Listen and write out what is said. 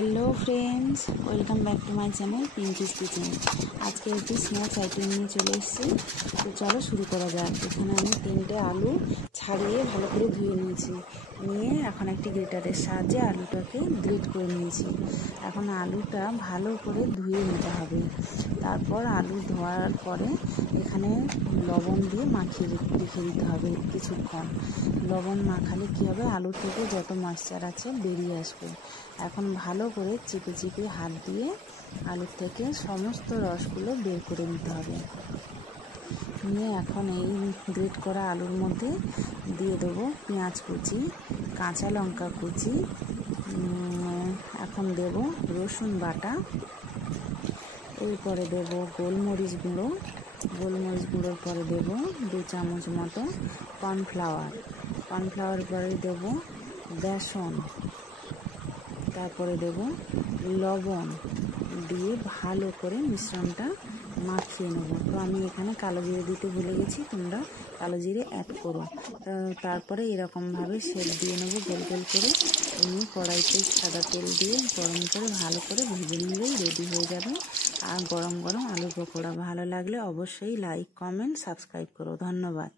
Hello friends, welcome back to my channel Pinki's kitchen. আজকে একটি snacks item নিয়ে চলে এসেছি। তো চলো শুরু করা যাক। এখানে আমি 3টে আলু ছাড়িয়ে ভালো করে ধুয়ে নিয়েছি। নিয়ে এখন একটি গ্রেটারের সাহায্যে আলুটাকে গ্রেট করে নিয়েছি। এখন আলুটা ভালো করে ধুয়ে নিতে হবে। তারপর আলু ধোয়ার পরে এখানে লবণ দিয়ে মাখিয়ে রেখে দিতে হবে কিছুক্ষণ। লবণ মাখালে কী হবে, আলু থেকে যত ময়েশ্চার আছে বেরিয়ে আসবে। এখন ভালো করে চিপে চিপে হাত দিয়ে আলুর থেকে সমস্ত রসগুলো বের করে নিতে হবে। নিয়ে এখন এই গ্রেট করা আলুর মধ্যে দিয়ে দেবো পেঁয়াজ কুচি, কাঁচা লঙ্কা কুচি, এখন দেব রসুন বাটা, এরপরে দেব গোলমরিচ গুঁড়ো, গোলমরিচ গুঁড়োর পরে দেব 2 চামচ মতো কর্নফ্লাওয়ার পরে দেব বেসন, তারপরে দেব লবণ দিয়ে ভালো করে মিশ্রণটা মাখিয়ে নেব। তো আমি এখানে কালো জিরে দিতে ভুলে গেছি, তোমরা কালো জিরে অ্যাড করো। তারপরে এরকমভাবে শেপ দিয়ে নেব গোল গোল করে। এমনি কড়াইতে সাদা তেল দিয়ে গরম করে ভালো করে ভেজে নিলেই রেডি হয়ে যাবে। আর গরম গরম আলু পকোড়া। ভালো লাগলে অবশ্যই লাইক, কমেন্ট, সাবস্ক্রাইব করো। ধন্যবাদ।